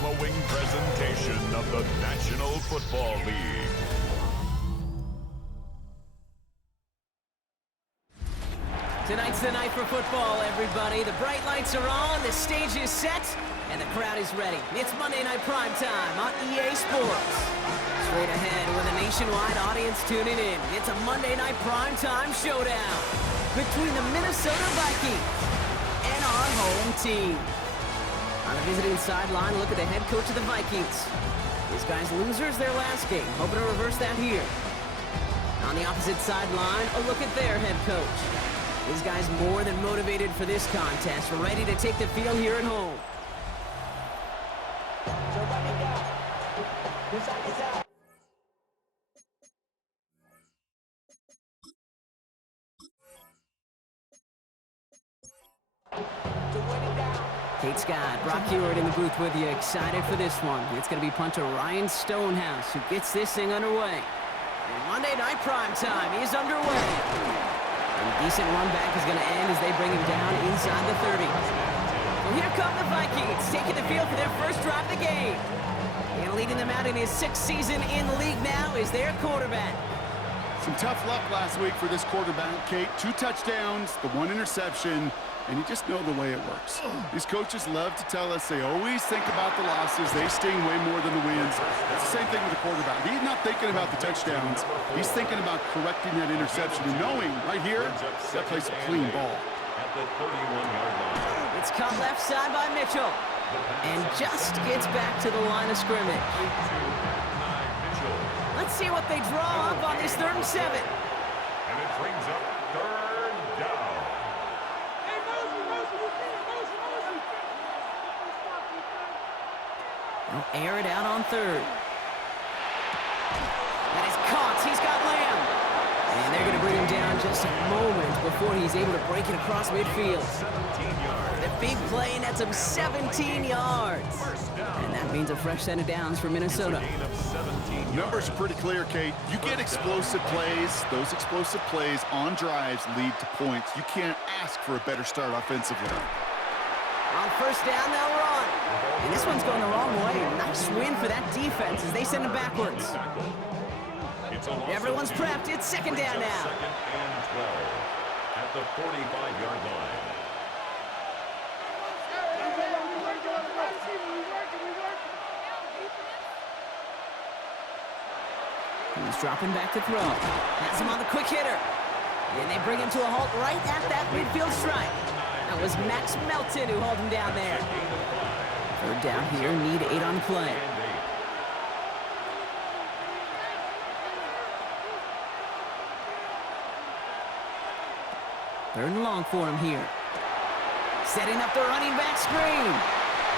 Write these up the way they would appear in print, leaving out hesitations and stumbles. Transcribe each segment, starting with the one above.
following presentation of the National Football League. Tonight's the night for football, everybody. The bright lights are on, the stage is set, and the crowd is ready. It's Monday Night Primetime on EA Sports. Straight ahead with a nationwide audience tuning in, it's a Monday Night Primetime showdown between the Minnesota Vikings and our home team. On the visiting sideline, look at the head coach of the Vikings. These guys losers their last game, hoping to reverse that here. On the opposite sideline, a look at their head coach. These guys more than motivated for this contest, ready to take the field here at home. So run it down. This side is out. Kate Scott, Brock Hewitt in the booth with you, excited for this one. It's going to be punter Ryan Stonehouse who gets this thing underway. And Monday Night Primetime is underway. And a decent run back is going to end as they bring him down inside the 30. Well, here come the Vikings, taking the field for their first drive of the game. And leading them out in his 6th season in the league now is their quarterback. Some tough luck last week for this quarterback, Kate. 2 touchdowns, the 1 interception, and you just know the way it works. These coaches love to tell us they always think about the losses. They sting way more than the wins. It's the same thing with the quarterback. He's not thinking about the touchdowns. He's thinking about correcting that interception and knowing right here, that plays a clean ball. At the 31-yard line. It's caught left side by Mitchell and just gets back to the line of scrimmage. Let's see what they draw up on this 3rd and 7. And it brings up 3rd down. They'll air it out on 3rd. That is caught. He's got Lamb. And they're going to bring him down just a moment before he's able to break it across midfield. 17 yards. The big play nets him 17 yards. And that means a fresh set of downs for Minnesota. Gain of 17 Numbers are pretty clear, Kate. You get explosive plays. Those explosive plays on drives lead to points. You can't ask for a better start offensively. On 1st down, they'll run. And this one's going the wrong way. Nice win for that defense as they send him backwards. Everyone's prepped. It's 2nd down now. 2nd and 12 at the 45-yard line. He's dropping back to throw. Has him on the quick hitter. And they bring him to a halt right at that midfield strike. That was Max Melton who hauled him down there. 3rd down here, need 8 on play. 3rd and long for him here. Setting up the running back screen.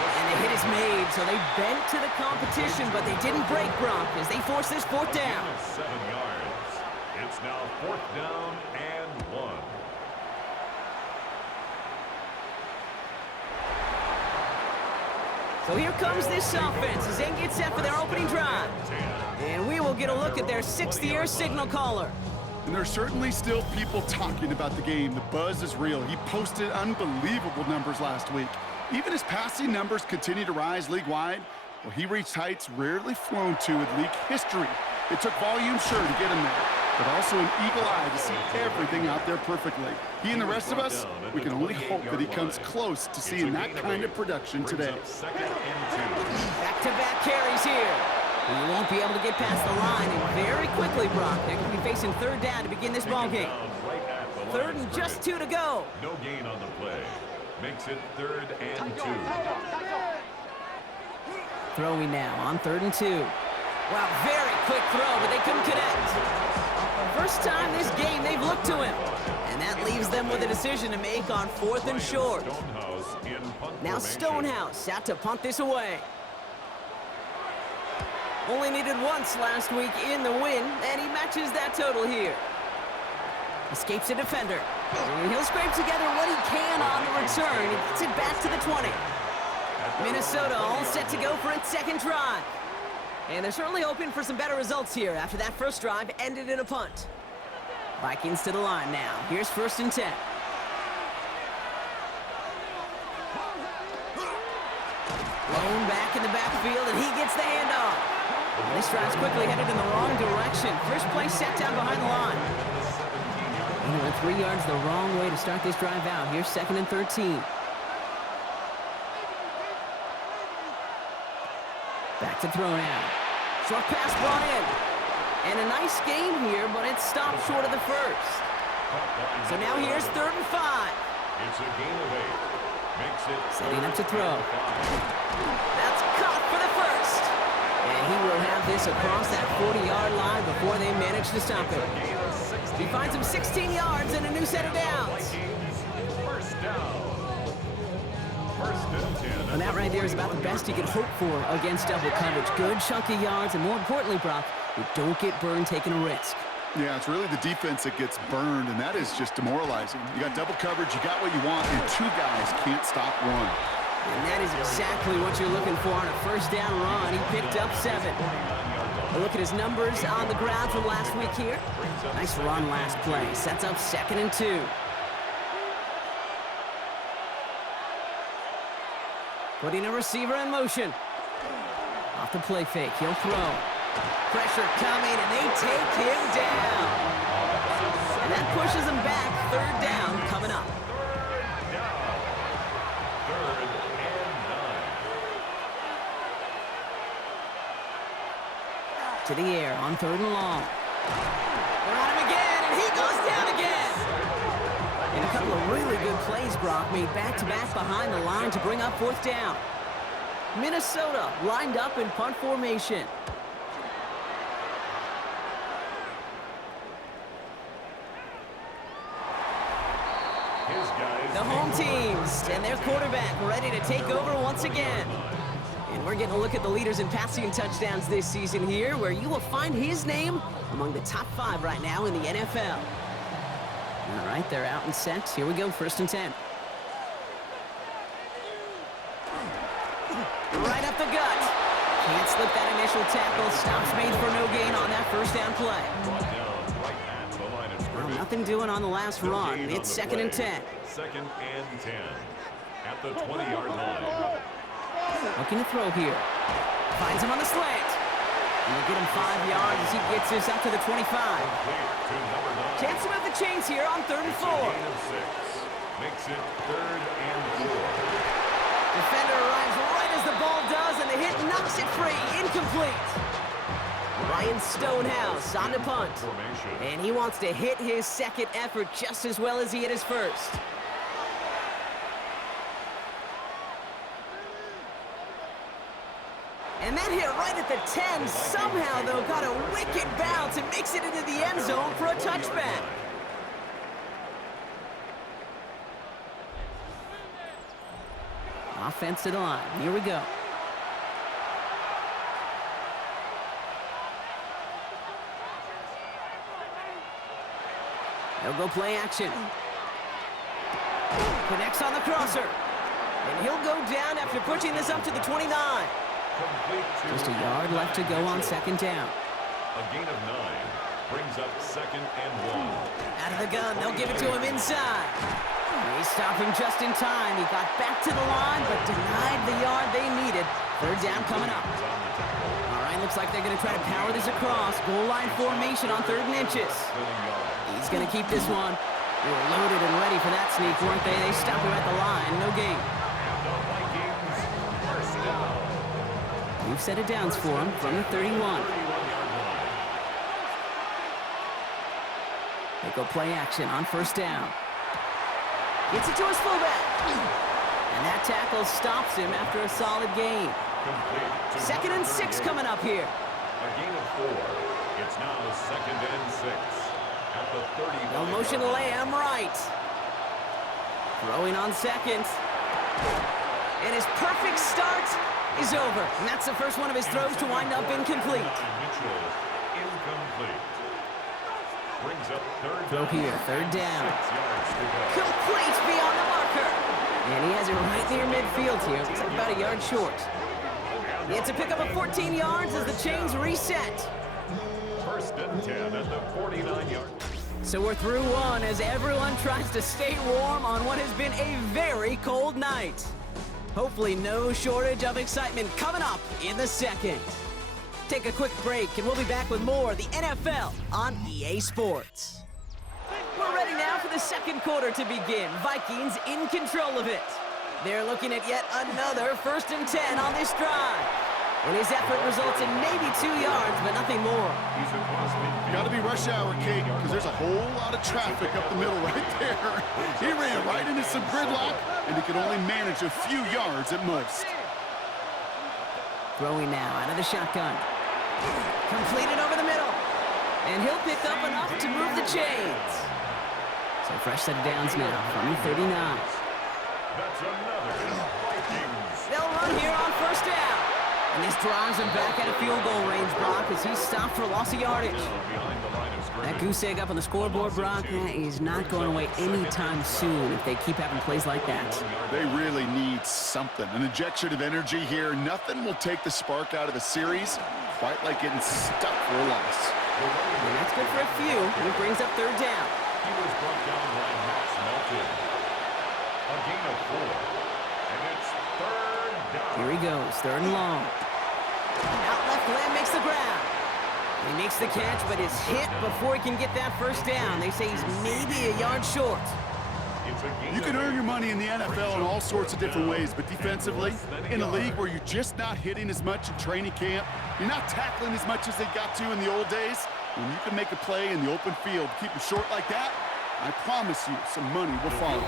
And the hit is made, so they bent to the competition, but they didn't break Gronk as they force this 4th down. 7 yards. It's now 4th down and 1. So here comes this offense as they get set for their opening drive. And we will get a look at their 6th-year signal caller. And there's certainly still people talking about the game. The buzz is real. He posted unbelievable numbers last week. Even his passing numbers continue to rise league-wide. Well, he reached heights rarely flown to in league history. It took volume, sure, to get him there, but also an eagle eye to see everything out there perfectly. He and the rest of us, we can only hope that he comes close to seeing that kind of production today. 2nd and 2. Back-to-back carries here. He won't be able to get past the line, and very quickly, Brock, they're going to be facing 3rd down to begin this ballgame. 3rd and just 2 to go. No gain on the play. Makes it 3rd and 2. Throwing now on 3rd and 2. Wow, very quick throw, but they couldn't connect. First time this game they've looked to him. And that leaves them with a decision to make on 4th and short. Now Stonehouse out to punt this away. Only needed once last week in the win, and he matches that total here. Escapes a defender. And he'll scrape together what he can on the return. He gets it back to the 20. Minnesota all set to go for its 2nd drive. And they're certainly hoping for some better results here after that first drive ended in a punt. Vikings to the line now. Here's 1st and 10. Thrown back in the backfield, and he gets the handoff. And this drive's quickly headed in the wrong direction. First play set down behind the line. And he went 3 yards the wrong way to start this drive out. Here's 2nd and 13. Back to throw now. Short pass brought in. And a nice game here, but it stopped short of the first. So now here's 3rd and 5. It's a gain of 8. Makes it setting up to throw. That's caught for the first. And he will have this across that 40-yard line before they manage to stop him. He finds him 16 yards and a new set of downs. First down. First and 10. And that right there is about the best you could hope for against double coverage. Good chunky yards, and more importantly, Brock, you don't get burned taking a risk. Yeah, it's really the defense that gets burned, and that is just demoralizing. You got double coverage, you got what you want, and 2 guys can't stop one. And that is exactly what you're looking for on a first down run. He picked up 7. A look at his numbers on the ground from last week here. Nice run last play. Sets up 2nd and 2. Putting a receiver in motion. Off the play fake, he'll throw. Pressure coming, and they take him down. And that pushes him back. 3rd down coming up. Third and 9. To the air on 3rd and long. They're on him again, and he goes down again. And a couple of really good plays, Brock, made back-to-back behind the line to bring up 4th down. Minnesota lined up in punt formation. The home teams and their quarterback ready to take over once again. And we're getting a look at the leaders in passing touchdowns this season here, where you will find his name among the top 5 right now in the NFL. All right, they're out and set. Here we go, 1st and 10. Right up the gut. Can't slip that initial tackle. Stops made for no gain on that first down play. Well, nothing doing on the last run. It's 2nd and 10. 2nd and 10 at the 20-yard line. Looking to throw here. Finds him on the slant. And we'll get him 5 yards as he gets this up to the 25. Chance to move the chains here on 3rd and 4. Makes it 3rd and 4. Defender arrives right as the ball does, and the hit knocks it free. Incomplete. Ryan Stonehouse on the punt. And he wants to hit his 2nd effort just as well as he hit his 1st. And that hit right at the 10 somehow, though, got a wicked bounce and makes it into the end zone for a touchback. Offense to the line. Here we go. They'll go play action. Connects on the crosser. And he'll go down after pushing this up to the 29. Just a yard left to go on 2nd down. A gain of 9 brings up 2nd and 1. Out of the gun, they'll give it to him inside. They stop him just in time. He got back to the line, but denied the yard they needed. 3rd down coming up. All right, looks like they're going to try to power this across. Goal line formation on 3rd and inches. He's going to keep this one. They were loaded and ready for that sneak, weren't they? They stop him at the line. No gain. New set of downs for him from the 31. They go play action on 1st down. Gets it to his fullback. And that tackle stops him after a solid gain. 2nd and 6 coming up here. A gain of 4. It's now 2nd and 6 at the 30. No motion Lamb right. Throwing on 2nd. And his perfect start is over. And that's the first one of his throws to wind up incomplete. Incomplete. Brings up 3rd Throw down. here, 3rd down. 6 yards to go. Complete beyond the marker. And he has it right near midfield here. Looks like about a yard short. He had to pick up a 14 yards as the chains reset. 1st and 10 at the 49-yard. So we're through one as everyone tries to stay warm on what has been a very cold night. Hopefully no shortage of excitement coming up in the second. Take a quick break, and we'll be back with more of the NFL on EA Sports. We're ready now for the second quarter to begin. Vikings in control of it. They're looking at yet another 1st and 10 on this drive. And his effort results in maybe 2 yards, but nothing more. Got to be rush hour, Kate, because there's a whole lot of traffic up the middle right there. He ran right into some gridlock, and he could only manage a few yards at most. Throwing now out of the shotgun. Completed over the middle. And he'll pick up enough to move the chains. So fresh set of downs now from the 39. That's another Vikings. They'll run here on 1st down. And this drives him back at a field goal range, Brock, as he's stopped for loss of yardage. That goose egg up on the scoreboard, Brock, that is not going away anytime soon if they keep having plays like that. They really need something. An injection of energy here. Nothing will take the spark out of the series, quite like getting stuck for a loss. And that's good for a few, and it brings up 3rd down. He was brought down by Max Melton. A gain of 4. And it's 3rd down. Here he goes, 3rd and long. Out left, Lamb makes the grab. He makes the catch, but is hit before he can get that 1st down. They say he's maybe a yard short. You can earn your money in the NFL in all sorts of different ways, but defensively, in a league where you're just not hitting as much in training camp, you're not tackling as much as they got to in the old days, when you can make a play in the open field, keep it short like that, I promise you some money will follow.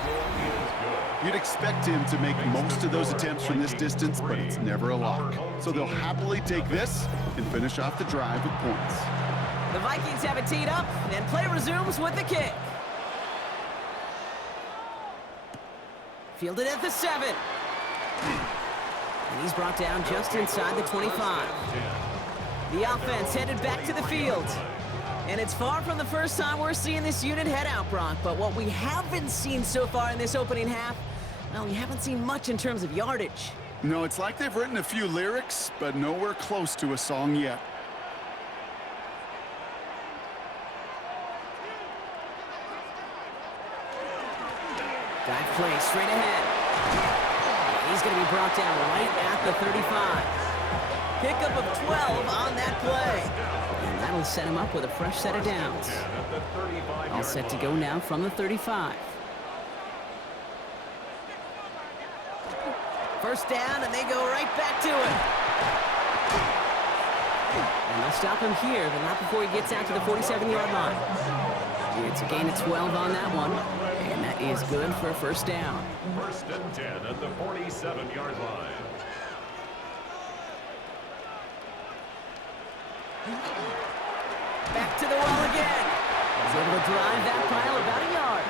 You'd expect him to make most of those attempts from this distance, but it's never a lock. So they'll happily take this and finish off the drive with points. The Vikings have it teed up, and play resumes with the kick. Fielded at the 7. And he's brought down just inside the 25. The offense headed back to the field. And it's far from the first time we're seeing this unit head out, Brock. But what we haven't seen so far in this opening half, well, we haven't seen much in terms of yardage. No, it's like they've written a few lyrics, but nowhere close to a song yet. Dive play straight ahead. He's going to be brought down right at the 35. Pickup of 12 on that play. And that'll set him up with a fresh set of downs. All set to go now from the 35. 1st down, and they go right back to it. And they'll stop him here, but not before he gets out to the 47-yard line. It's a gain of 12 on that one, and that is good for a 1st down. 1st and 10 at the 47-yard line. Back to the well again. He's able to drive that pile about a yard.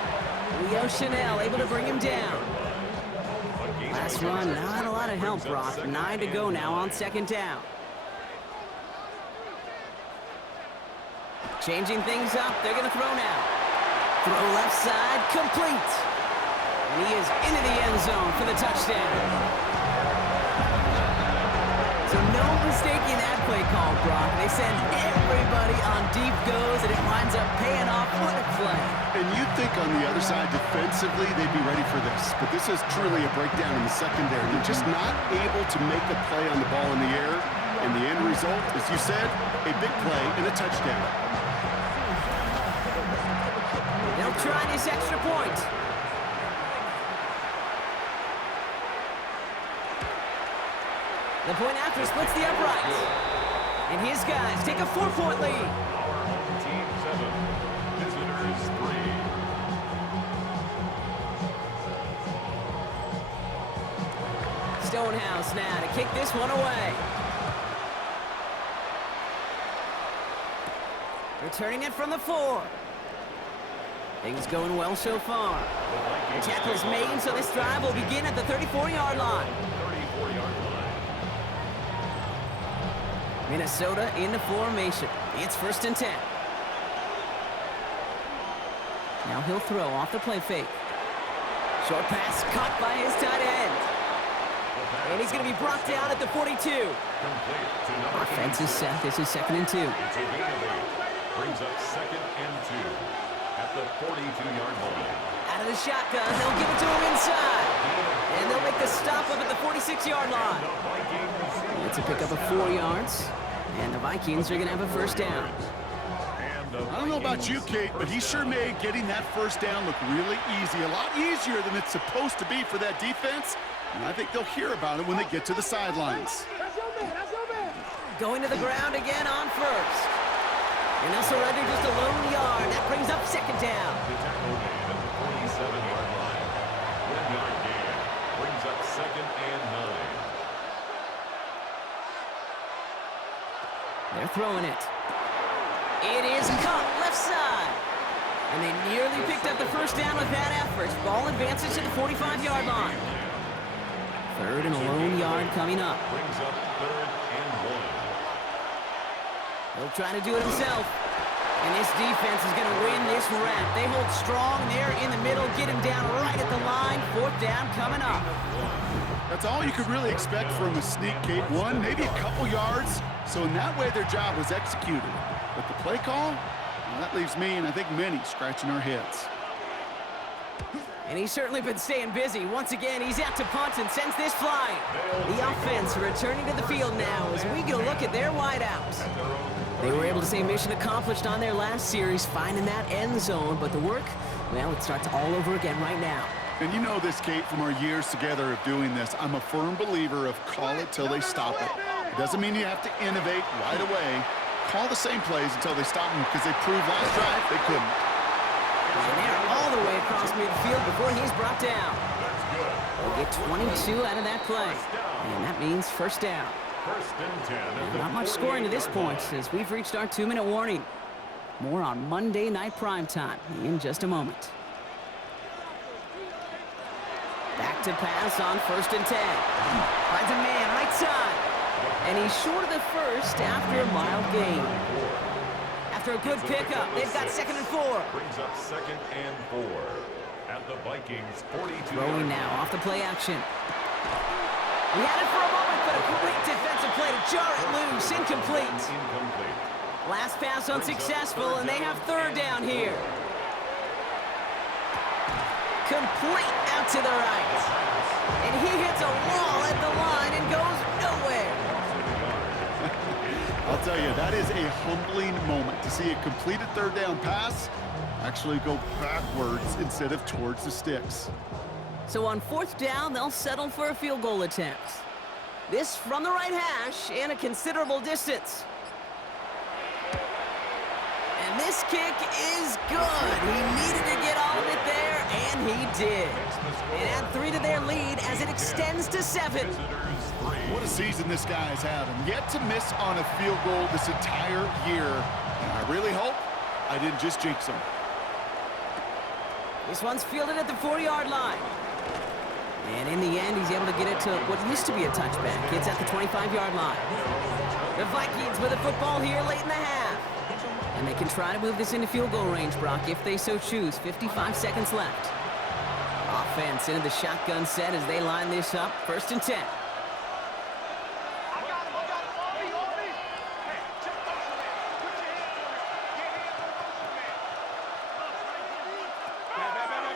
Leo Chanel able to bring him down. Last run, not a lot of help, Brock. 9 to go now on 2nd down. Changing things up, they're going to throw now. Throw left side, complete. And he is into the end zone for the touchdown. So no mistaking that play call, Brock. They send everybody on deep goes, and it winds up paying off. What a play. And you'd think on the other side, defensively, they'd be ready for this. But this is truly a breakdown in the secondary. They're just not able to make a play on the ball in the air. And the end result, as you said, a big play and a touchdown. They'll try this extra point. The point after splits the uprights. And his guys take a 4-point lead. Team 7, visitors 3. Stonehouse now to kick this one away. Returning it from the 4. Things going well so far. The tackle's made, so this drive will begin at the 34-yard line. 34-yard line. Minnesota into formation. It's 1st and 10. Now he'll throw off the play fake. Short pass caught by his tight end. And he's going to be brought down at the 42. Offense is set. This is 2nd and 2. It's a gain of 8. Brings up 2nd and 2 at the 42-yard line. Out of the shotgun, they'll give it to him inside. And they'll make the stop up at the 46-yard line. It's a pickup of 4 yards. And the Vikings are going to have a first down. I don't know about you, Kate, but he sure made getting that first down look really easy. A lot easier than it's supposed to be for that defense. And I think they'll hear about it when they get to the sidelines. Going to the ground again on first. And they'll surrender just a lone yard. That brings up second down. The tackle made at the 47-yard line. 1-yard gain brings up 2nd and 9. They're throwing it. It is caught left side. And they nearly picked up the first down with that effort. Ball advances to the 45-yard line. 3rd and a lone yard coming up. Brings up 3rd and 1. He'll try to do it himself. And this defense is going to win this rep. They hold strong there in the middle, get him down right at the line. 4th down coming up. That's all you could really expect from a sneak, Kate. 1, maybe a couple yards. So in that way, their job was executed. But the play call, well, that leaves me and I think many scratching our heads. And he's certainly been staying busy. Once again, he's out to punt and sends this flying. The offense returning to the field now as we get a look at their wideouts. They were able to say mission accomplished on their last series, finding that end zone. But the work, well, it starts all over again right now. And you know this, Kate, from our years together of doing this. I'm a firm believer of call it till they stop it. It doesn't mean you have to innovate right away. Call the same plays until they stop them because they proved last drive they couldn't. And they're all the way across midfield before he's brought down. They'll get 22 out of that play. And that means first down. 1st and 10. And not much scoring to this point as we've reached our 2-minute warning. More on Monday Night Primetime in just a moment. Back to pass on 1st and 10. Finds a man right side. And he's short of the first after a mild gain. After a good pickup, they've got 2nd and 4. Brings up 2nd and 4 at the Vikings 42. Throwing now off the play action. He had it for a moment, but a great defensive play to jar it loose. Incomplete. Last pass unsuccessful, and they have 3rd down here. Complete out to the right. And he hits a wall at the line and goes nowhere. I'll tell you, that is a humbling moment to see a completed 3rd down pass actually go backwards instead of towards the sticks. So on 4th down, they'll settle for a field goal attempt. This from the right hash and a considerable distance. And this kick is good. He needed to get all of it there, and he did. And add 3 to their lead as it extends to 7. What a season this guy is having. Yet to miss on a field goal this entire year. And I really hope I didn't just jinx him. This one's fielded at the 4-yard line. And in the end, he's able to get it to what used to be a touchback. It's at the 25-yard line. The Vikings with the football here late in the half. And they can try to move this into field goal range, Brock, if they so choose. 55 seconds left. Offense into the shotgun set as they line this up. 1st and 10.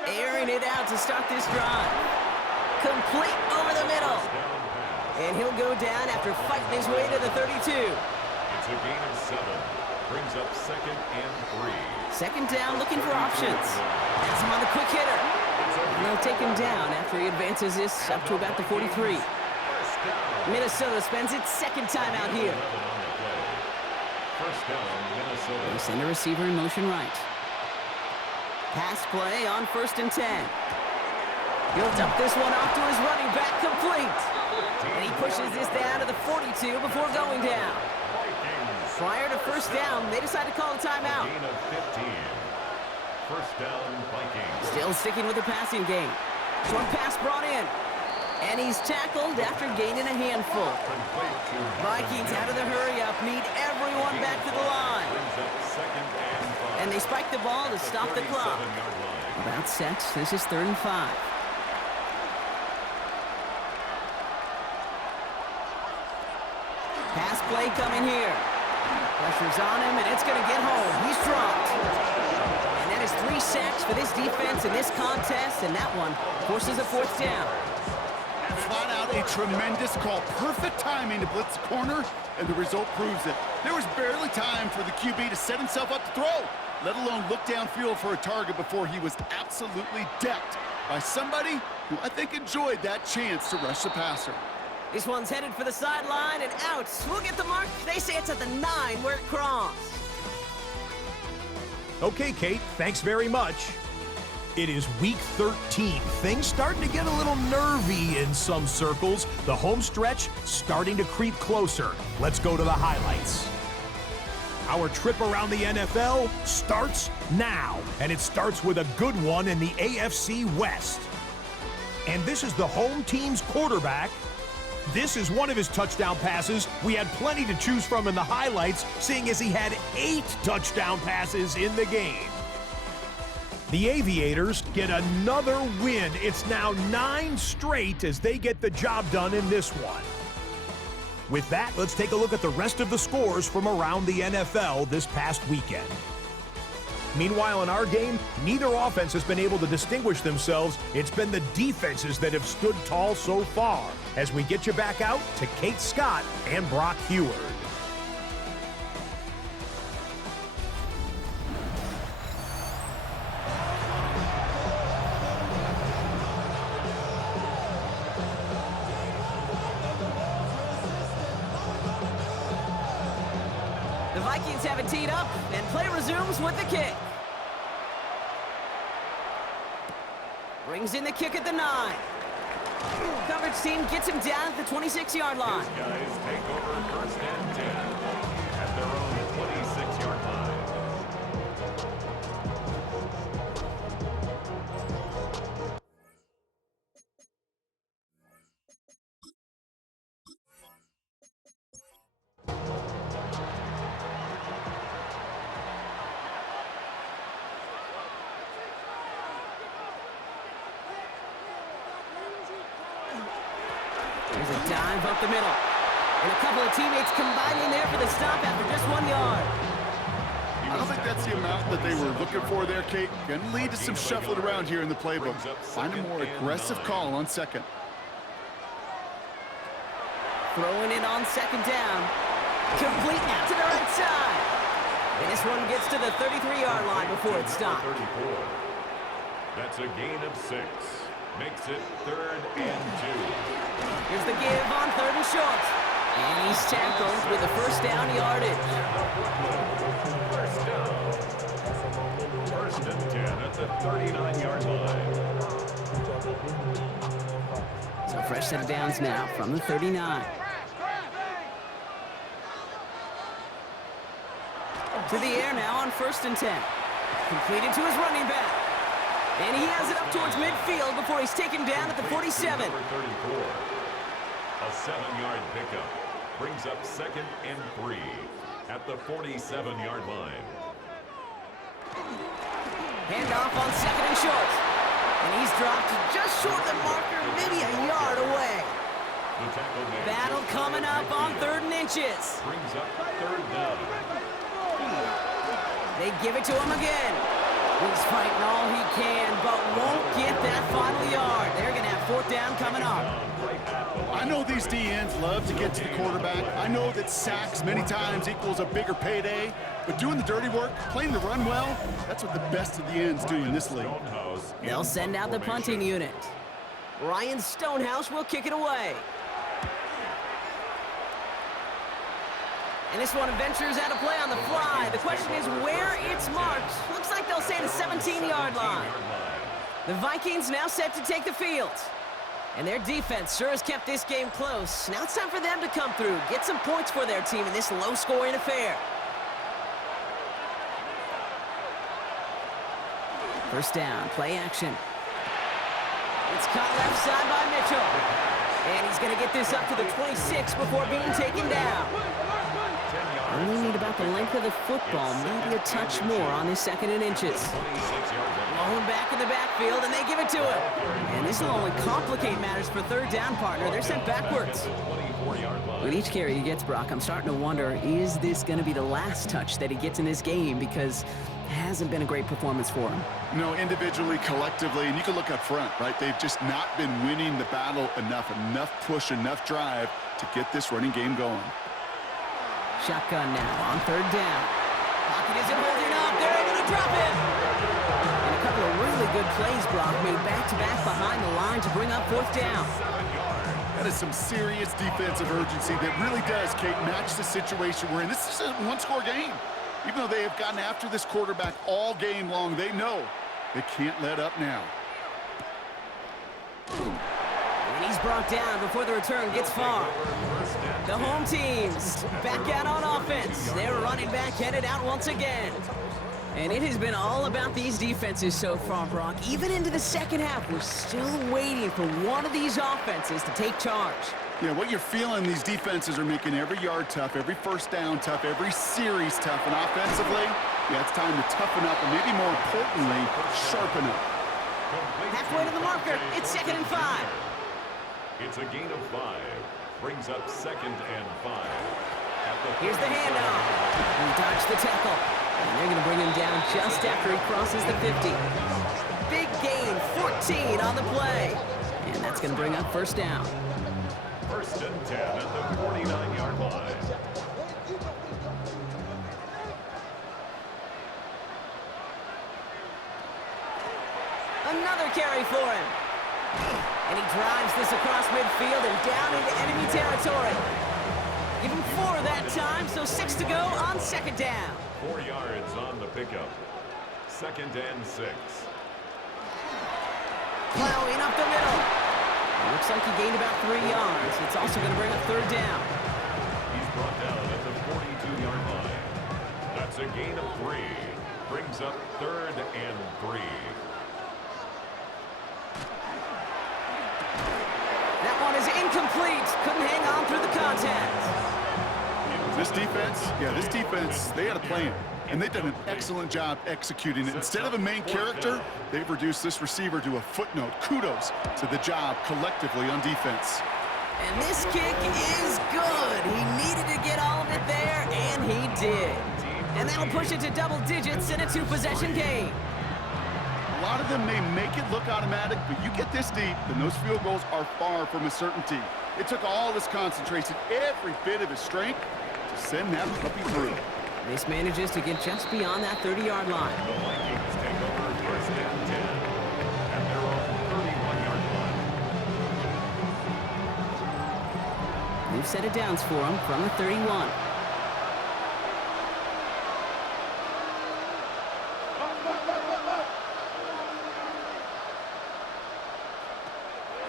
Airing it out to start this drive. Complete over the middle. And he'll go down after fighting his way to the 32. It's a gain of 7. Brings up 2nd and 3. 2nd down, looking for options. Has him on the quick hitter. And they'll take him down after he advances this up to about the 43. Minnesota spends its 2nd time out here. 1st down, Minnesota. They send a receiver in motion right. Pass play on 1st and 10. He'll dump this one off to his running back, complete. And he pushes this down to the 42 before going down. Prior to 1st down, they decide to call a timeout. Gain of 15. 1st down, Vikings. Still sticking with the passing game. Short pass brought in. And he's tackled after gaining a handful. Vikings out of the hurry-up, need everyone back to the line. And they spike the ball to stop the clock. About set, this is 3rd and 5. Pass play coming here. Pressure's on him, and it's going to get home. He's dropped. And that is 3 sacks for this defense in this contest, and that one forces a 4th down. Flat out a tremendous call. Perfect timing to blitz the corner, and the result proves it. There was barely time for the QB to set himself up to throw, let alone look downfield for a target before he was absolutely decked by somebody who I think enjoyed that chance to rush the passer. This one's headed for the sideline and out. We'll get the mark. They say it's at the 9 where it crossed. Okay, Kate, thanks very much. It is week 13. Things starting to get a little nervy in some circles. The home stretch starting to creep closer. Let's go to the highlights. Our trip around the NFL starts now, and it starts with a good one in the AFC West. And this is the home team's quarterback. This is one of his touchdown passes. We had plenty to choose from in the highlights, seeing as he had 8 touchdown passes in the game. The Aviators get another win. It's now 9 straight as they get the job done in this one. With that, let's take a look at the rest of the scores from around the NFL this past weekend. Meanwhile, in our game, neither offense has been able to distinguish themselves. It's been the defenses that have stood tall so far. As we get you back out to Kate Scott and Brock Heward. The Vikings have it teed up, and play resumes with the kick. Brings in the kick at the 9. Coverage team gets him down at the 26-yard line. These guys take over first and 10 at their own 26-yard line. There's a dive up the middle. And a couple of teammates combining there for the stop after just 1 yard. I don't think that's the amount that they were looking for there, Kate. Going to lead to some shuffling around here in the playbook. Find a more aggressive call on second. Throwing it on second down. Complete out to the right side. And this one gets to the 33-yard line before it's stopped. 34. That's a gain of 6. Makes it 3rd and 2. Here's the give on 3rd and short. And he's tackled with the first down yardage. First down. 1st and 10 at the 39-yard line. So fresh set of downs now from the 39. To the air now on 1st and 10. Completed to his running back. And he has it up towards midfield before he's taken down at the 47. Number 34. A 7-yard pickup brings up 2nd and 3 at the 47-yard line. Handoff on 2nd and short. And he's dropped just short of the marker, maybe a yard away. The tackle made. Battle coming up on 3rd and inches. Brings up 3rd down. They give it to him again. He's fighting all he can, but won't get that final yard. They're going to have 4th down coming up. I know these D-ends love to get to the quarterback. I know that sacks many times equals a bigger payday, but doing the dirty work, playing the run well, that's what the best of the ends do in this league. They'll send out the punting unit. Ryan Stonehouse will kick it away. And this one ventures out of play on the fly. The question is where it's marked. Looks like they'll say the 17-yard line. The Vikings now set to take the field. And their defense sure has kept this game close. Now it's time for them to come through, get some points for their team in this low-scoring affair. First down, play action. It's caught left side by Mitchell. And he's going to get this up to the 26 before being taken down. Only need about the length of the football, maybe a touch more on this 2nd and inches. Blown back in the backfield, and they give it to him. And this will only complicate matters for 3rd down, partner. They're sent backwards. With each carry he gets, Brock, I'm starting to wonder, is this going to be the last touch that he gets in this game? Because hasn't been a great performance for him. No, individually, collectively, and you can look up front, right? They've just not been winning the battle enough push, enough drive to get this running game going. Shotgun now on third down. Pocket isn't holding up. They're able to drop it. And a couple of really good plays, Brock, made back-to-back behind the line to bring up fourth down. That is some serious defensive urgency that really does, Kate, match the situation we're in. This is a one-score game. Even though they have gotten after this quarterback all game long, they know they can't let up now. And he's brought down before the return gets far. The home team's back out on offense. Their running back headed out once again. And it has been all about these defenses so far, Brock. Even into the second half, we're still waiting for one of these offenses to take charge. Yeah, what you're feeling, these defenses are making every yard tough, every first down tough, every series tough. And offensively, yeah, it's time to toughen up and maybe more importantly, sharpen up. Halfway to the marker. It's 2nd and 5. It's a gain of 5. Brings up 2nd and 5. Here's the handoff. He dodged the tackle. And they're going to bring him down just after he crosses the 50. Big gain, 14 on the play. And that's going to bring up first down. 1st and 10 at the 49-yard line. Another carry for him. And he drives this across midfield and down into enemy territory. Give him 4 that time, so 6 to go on 2nd down. 4 yards on the pickup. 2nd and 6. Plowing up the middle. It looks like he gained about 3 yards. It's also going to bring up 3rd down. He's brought down at the 42-yard line. That's a gain of 3. Brings up 3rd and 3. That one is incomplete. Couldn't hang on through the contact. This defense, they had a plan, and they've done an excellent job executing it. Instead of a main character, they've reduced this receiver to a footnote. Kudos to the job collectively on defense. And this kick is good. He needed to get all of it there, and he did. And that'll push it to double digits in a 2-possession game. A lot of them may make it look automatic, but you get this deep, and those field goals are far from a certainty. It took all his concentration, every bit of his strength, to send that puppy through. This manages to get just beyond that 30-yard line. The Vikings take over 1st and 10 at their own 31-yard line. New set of downs for him from the 31.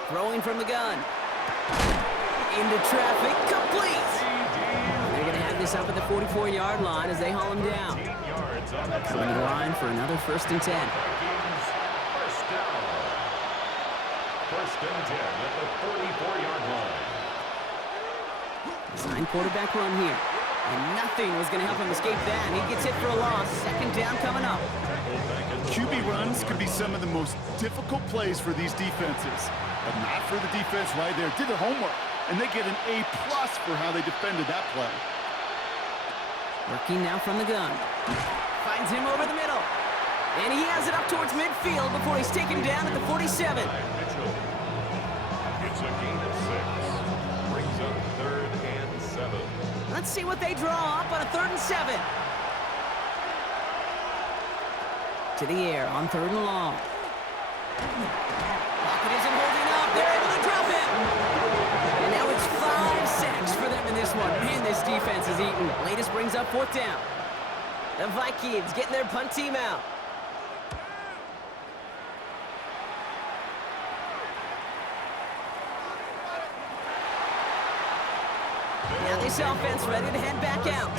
Throwing from the gun. Into traffic, complete. They're going to have this up at the 44-yard line as they haul him down. Coming to the line for another 1st and 10. First down. 1st and 10 at the 44-yard line. Design quarterback run here. And nothing was going to help him escape that. And he gets hit for a loss. 2nd down coming up. QB runs can be some of the most difficult plays for these defenses. But not for the defense right there. Did their homework, and they get an A+ for how they defended that play. Working now from the gun. Finds him over the middle. And he has it up towards midfield before he's taken down at the 47. It's a gain of 6. Brings up 3rd and 7. Let's see what they draw up on a 3rd and 7. To the air on 3rd and long. Pocket isn't holding up. They're able to drop it. And now it's 5 sacks for them in this one. Man, this defense is eating. Latest brings up 4th down. The Vikings getting their punt team out. Now this offense ready to head back out.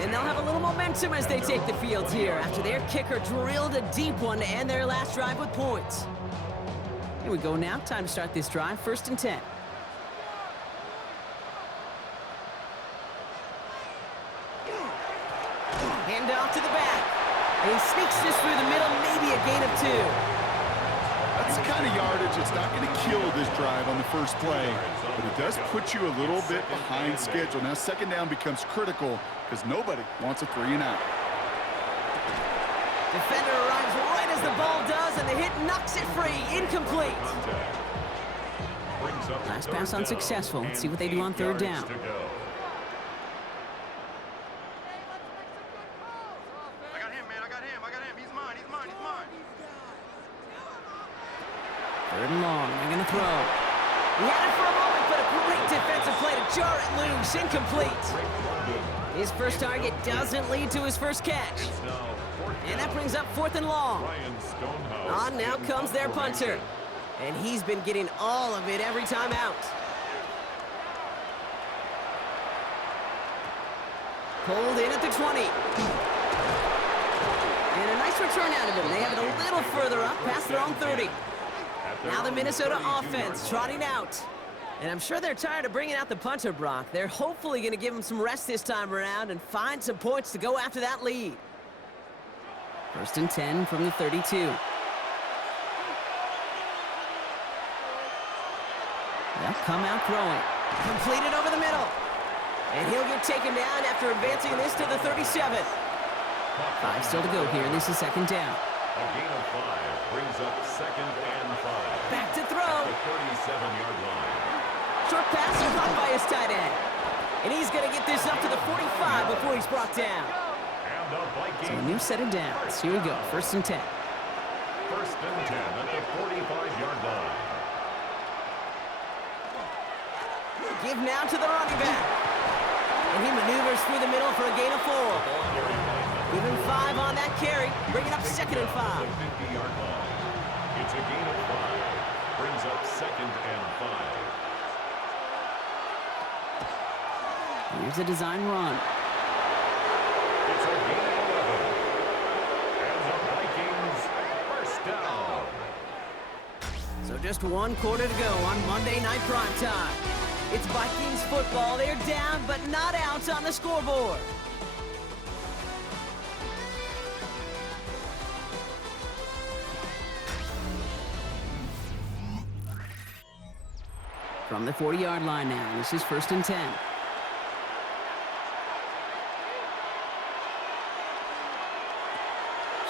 And they'll have a little momentum as they take the field here after their kicker drilled a deep one to end their last drive with points. Here we go now. Time to start this drive. 1st and 10. Hand off to the back. And he sneaks this through the middle, maybe a gain of 2. That's the kind of yardage that's not going to kill this drive on the first play, but it does put you a little bit behind schedule. Now 2nd down becomes critical because nobody wants a 3 and out. Defender arrives right as the ball does, and the hit knocks it free. Incomplete. Last pass unsuccessful. Let's see what they do on third down. I got him, man. I got him. He's mine. Third and long. They're going to throw. He had it for a moment, but a great defensive play to jar it loose. Incomplete. His first target doesn't lead to his first catch. And that brings up 4th and long. On now comes their punter. And he's been getting all of it every time out. Pulled in at the 20. And a nice return out of him. They have it a little further up past their own 30. Now the Minnesota offense trotting out. And I'm sure they're tired of bringing out the punter, Brock. They're hopefully going to give him some rest this time around and find some points to go after that lead. 1st and 10 from the 32. They'll come out throwing. Completed over the middle. And he'll get taken down after advancing this to the 37. 5 still to go here. This is 2nd down. A gain of 5 brings up 2nd and 5. Back to throw. The 37-yard line. Short pass caught by his tight end. And he's going to get this up to the 45 before he's brought down. And the Vikings. So a new set of downs. Here we go. 1st and 10. 1st and 10 at the 45-yard line. Give now to the running back. And he maneuvers through the middle for a gain of 4. Give him 5 on that carry, bringing up 2nd and 5. 50-yard line. It's a gain of 5. Brings up 2nd and 5. Here's a design run. It's a gain of 11. And the Vikings first down. So just 1 quarter to go on Monday Night Primetime. It's Vikings football. They're down, but not out on the scoreboard. From the 40-yard line now, this is 1st and 10.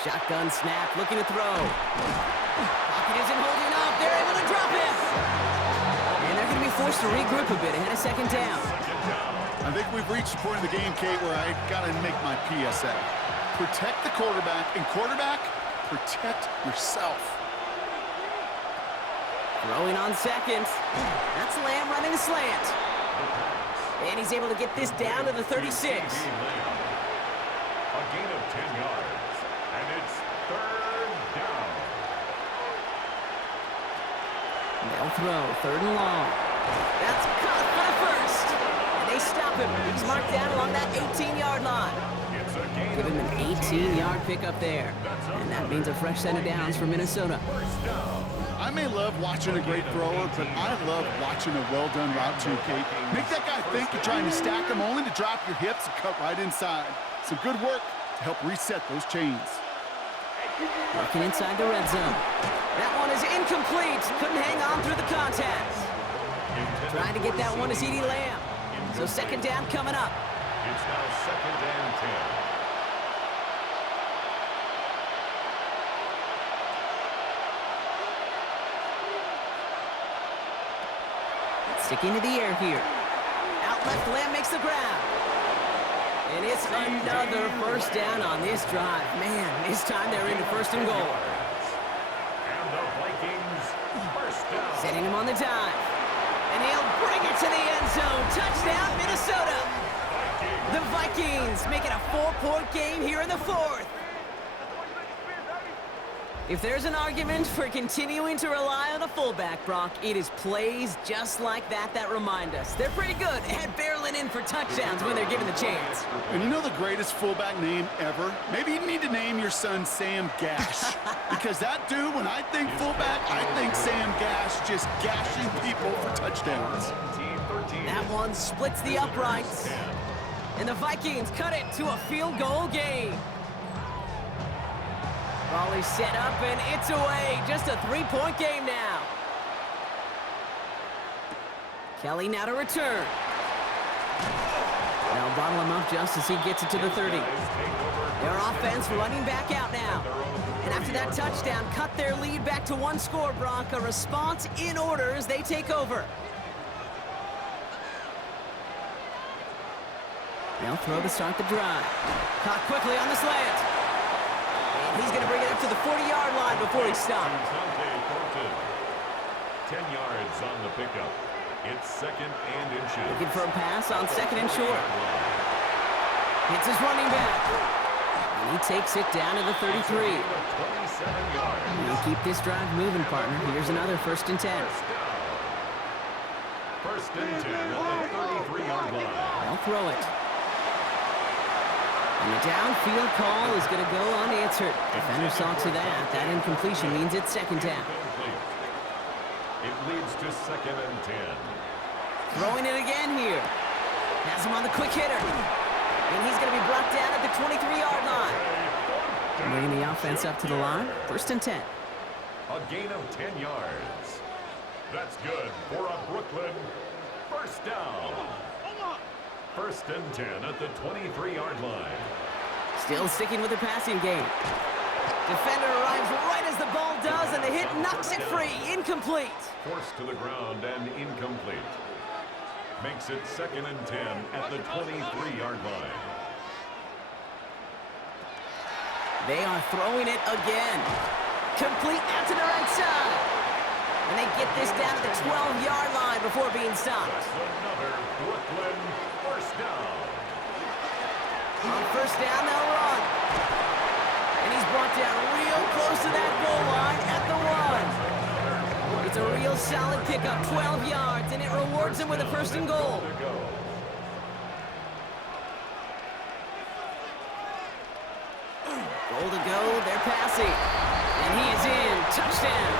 Shotgun snap, looking to throw. Pocket isn't holding up. They're able to drop it. And they're going to be forced to regroup a bit ahead of 2nd down. I think we've reached the point of the game, Kate, where I got to make my PSA. Protect the quarterback, and quarterback, protect yourself. Throwing on 2nd. That's Lamb running a slant. And he's able to get this down to the 36. A gain of 10 yards. And it's 3rd down. They'll throw 3rd and long. That's caught for the 1st. And they stop him. He's marked down along that 18-yard line. It's a gain Give him an 18-yard pickup there. And that means a fresh set of downs for Minnesota. first down. I may love watching a great thrower, but I love watching a well-done route too, Kate. Make that guy think you're trying to stack him only to drop your hips and cut right inside. Some good work to help reset those chains. Working inside the red zone. That one is incomplete. Couldn't hang on through the contact. Trying to get that one to CeeDee Lamb. So 2nd down coming up. It's now 2nd and 10. Sticking to the air here. Out left, Lamb makes the grab. And it's another 1st down on this drive. Man, this time they're into 1st and goal. And the Vikings first down. Setting him on the dive. And he'll bring it to the end zone. Touchdown, Minnesota. The Vikings make it a 4-point game here in the 4th. If there's an argument for continuing to rely on a fullback, Brock, it is plays just like that that remind us. They're pretty good at barreling in for touchdowns when they're given the chance. And you know the greatest fullback name ever? Maybe you need to name your son Sam Gash. Because that dude, when I think fullback, I think Sam Gash just gashing people for touchdowns. That one splits the uprights. And the Vikings cut it to a field goal game. Ball is set up, and it's away. Just a 3-point game now. Kelly now to return. They'll bottle him up just as he gets it to the 30. Their offense running back out now. And after that touchdown, cut their lead back to one score, Brock. A response in order as they take over. They'll throw to start the drive. Caught quickly on the slant. And he's going to bring it up to the 40-yard line before he stops. 10 yards on the pickup. It's second and inches. Looking for a pass on second and short. It's his running back. And he takes it down to the 33. 27 yards. We'll keep this drive moving, partner. Here's another 1st and 10. First and 10 at the 33-yard line. They'll throw it. And the downfield call is going to go unanswered. Defender saw to that. That incompletion means it's second down. It leads to second and 10. Throwing it again here. Has him on the quick hitter. And he's going to be brought down at the 23-yard line. Bringing the offense up to the line. 1st and 10. A gain of 10 yards. That's good for a Brooklyn first down. 1st and 10 at the 23-yard line. Still sticking with the passing game. Defender arrives right as the ball does, and the hit knocks it free. Incomplete. Forced to the ground and incomplete. Makes it second and 10 at the 23-yard line. They are throwing it again. Complete out to the right side. And they get this down to the 12-yard line before being stopped. That's another Brooklyn first down. On 1st down, they'll run. And he's brought down real close to that goal line at the 1. It's a real solid pickup, 12 yards, and it rewards him with a 1st and goal. Goal to go, they're passing. And he is in, touchdown.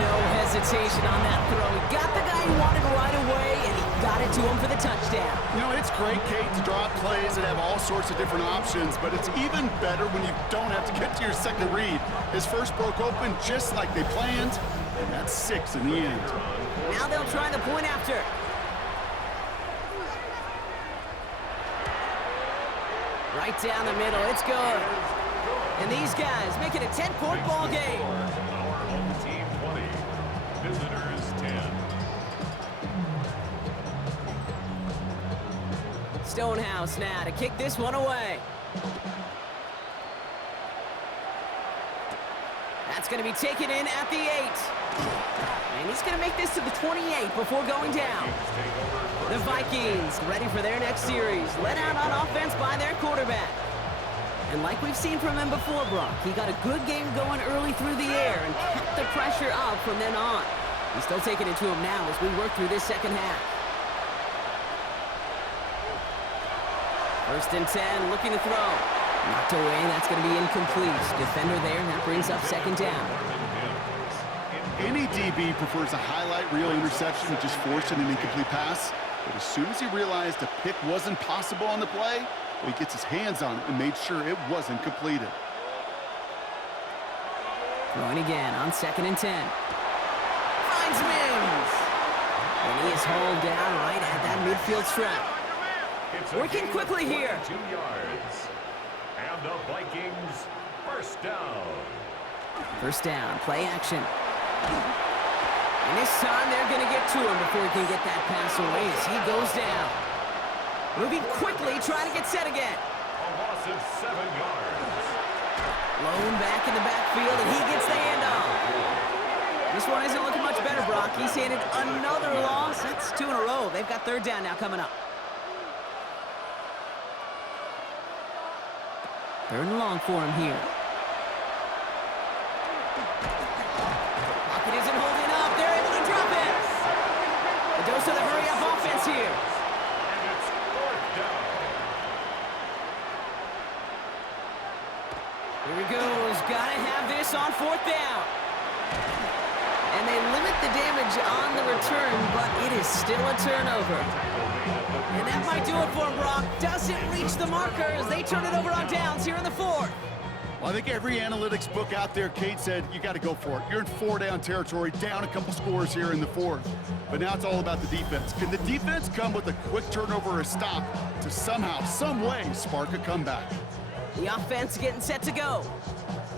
No hesitation on that throw. He got the guy he wanted right away, and he got it to him for the touchdown. You know, it's great, Kate, to draw up plays and have all sorts of different options, but it's even better when you don't have to get to your second read. His first broke open just like they planned, and that's 6 in the end. Now they'll try the point after. Right down the middle, it's good. And these guys make it a 10-point ball game. Our home team 20, visitors 10. Stonehouse now to kick this one away. That's going to be taken in at the 8. And he's going to make this to the 28 before going down. The Vikings ready for their next series. Let out on offense by their quarterback. And like we've seen from him before, Brock, he got a good game going early through the air and kept the pressure up from then on. He's still taking it to him now as we work through this second half. 1st and 10, looking to throw. Knocked away, that's going to be incomplete. Defender there, and that brings up second down. Any DB prefers a highlight reel interception with just forcing an incomplete pass. But as soon as he realized a pick wasn't possible on the play, well, he gets his hands on it and made sure it wasn't completed. Throwing again on 2nd and 10. Finds Mims. And he is hauled down right at that midfield strap. Working quickly here. 2 yards. And the Vikings first down. 1st down, play action. And this time they're going to get to him before he can get that pass away as he goes down. Moving quickly, trying to get set again. A loss of 7 yards. Blown back in the backfield, and he gets the handoff. This one isn't looking much better, Brock. He's handed another loss. That's 2 in a row. They've got 3rd down now coming up. 3rd and long for him here. Pocket isn't holding up. They're able to drop it. A dose of the hurry-up offense here. And it's 4th down. Here he goes. Gotta have this on 4th down. And they limit the damage on the return, but it is still a turnover. And that might do it for him, Brock. Doesn't reach the marker as they turn it over on downs here in the 4th. Well, I think every analytics book out there, Kate, said you got to go for it. You're in 4-down territory, down a couple scores here in the fourth. But now it's all about the defense. Can the defense come with a quick turnover or a stop to somehow, some way, spark a comeback? The offense getting set to go.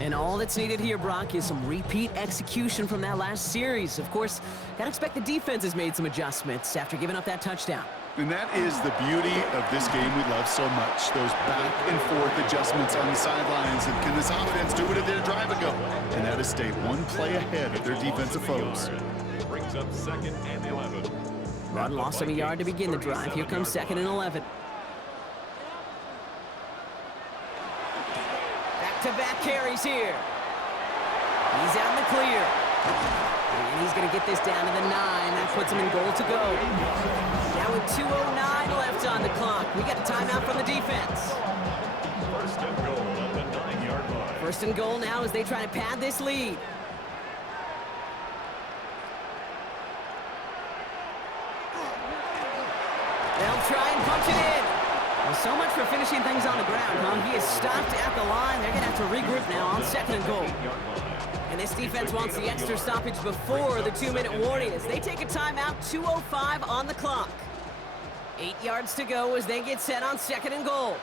And all that's needed here, Brock, is some repeat execution from that last series. Of course, gotta expect the defense has made some adjustments after giving up that touchdown. And that is the beauty of this game we love so much. Those back and forth adjustments on the sidelines. And can this offense do what it did a drive ago? And that is stay one play ahead of their defensive foes. Brings up 2nd and 11. Rod lost him a yard to begin the drive. Here comes 2nd and 11. Back-to-back carries here. He's out in the clear. And he's going to get this down to the 9. That puts him in goal to go. Now with 2:09 left on the clock. We got a timeout from the defense. 1st and goal at the 9-yard line. 1st and goal now as they try to pad this lead. They'll try and punch it in. Well, so much for finishing things on the ground, huh? He is stopped at the line. They're going to have to regroup now on 2nd and goal. And this defense wants the extra stoppage before the 2-minute warning as they take a timeout, 2:05 on the clock. 8 yards to go as they get set on 2nd and goal.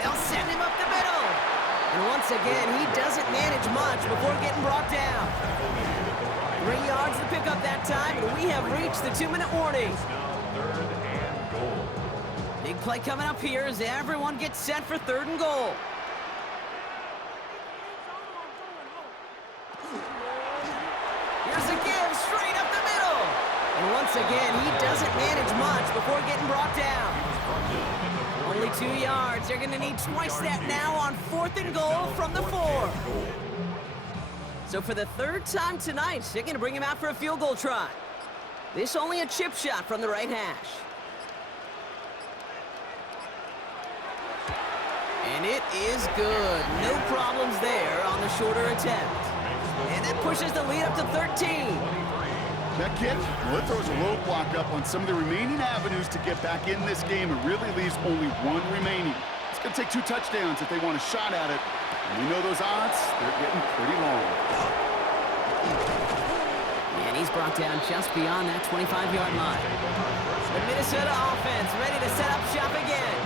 They'll send him up the middle. And once again, he doesn't manage much before getting brought down. 3 yards to pick up that time, and we have reached the 2-minute warning. Now 3rd and goal. Big play coming up here as everyone gets set for 3rd and goal. Here's a give straight up the middle. And once again, he doesn't manage much before getting brought down. Only 2 yards. They're going to need twice that now on 4th and goal from the 4. So for the 3rd time tonight, they're going to bring him out for a field goal try. This only a chip shot from the right hash. And it is good. No problems there on the shorter attempt. And that pushes the lead up to 13. That kick, well, it throws a roadblock up on some of the remaining avenues to get back in this game. It really leaves only one remaining. It's going to take 2 touchdowns if they want a shot at it. And we know those odds, they're getting pretty long. And he's brought down just beyond that 25-yard line. The Minnesota offense ready to set up shop again.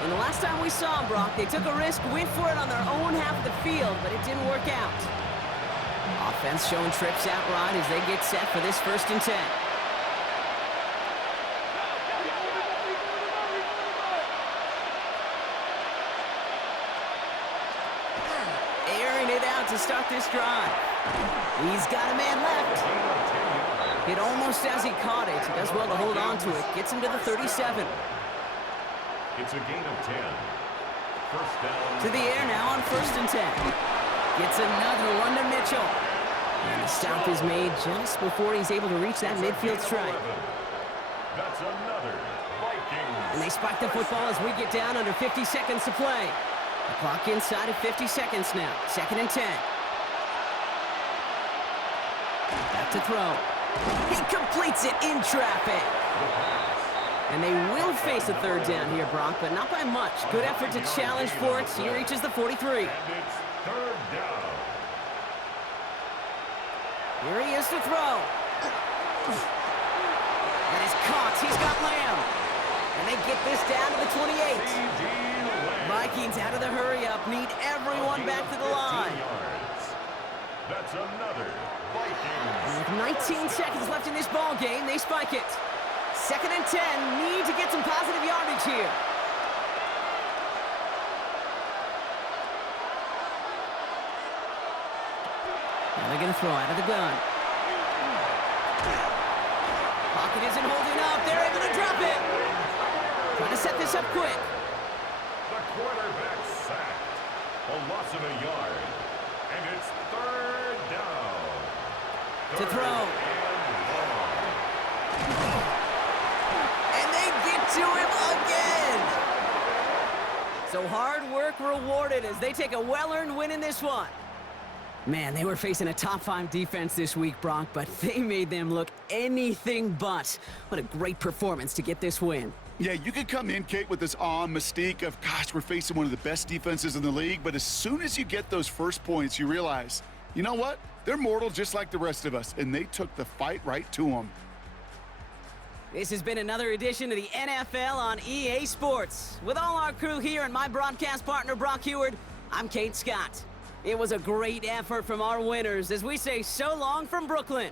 And the last time we saw them, Brock, they took a risk, went for it on their own half of the field, but it didn't work out. Offense showing trips out right as they get set for this 1st and 10. Airing it out to start this drive. He's got a man left. Hit almost as he caught it. He does well to hold on to it. Gets him to the 37. It's a gain of 10. 1st down. To the air now on 1st and 10. Gets another one to Mitchell. And the stop is made just before he's able to reach that midfield strike. That's another Vikings. And they spike the football as we get down under 50 seconds to play. The clock inside of 50 seconds now. 2nd and 10. Back to throw. He completes it in traffic. And they will face a 3rd down here, Brock, but not by much. Good effort to challenge for it. He reaches the 43. And it's 3rd down. Here he is to throw. And he's caught. He's got Lamb. And they get this down to the 28. Vikings out of the hurry-up. Need everyone back to the line. That's another Vikings. With 19 seconds left in this ball game, they spike it. 2nd and 10. Need to get some positive yardage here. Now they're going to throw out of the gun. Pocket isn't holding up. They're able to drop it. Trying to set this up quick. The quarterback sacked. A loss of a yard. And it's 3rd down. To throw. And they get to him again. So hard work rewarded as they take a well-earned win in this one. Man, they were facing a top-5 defense this week, Brock, but they made them look anything but. What a great performance to get this win. Yeah, you could come in, Kate, with this awe mystique of, gosh, we're facing one of the best defenses in the league, but as soon as you get those first points, you realize, you know what? They're mortal just like the rest of us, and they took the fight right to them. This has been another edition of the NFL on EA Sports. With all our crew here and my broadcast partner, Brock Heward, I'm Kate Scott. It was a great effort from our winners as we say so long from Brooklyn.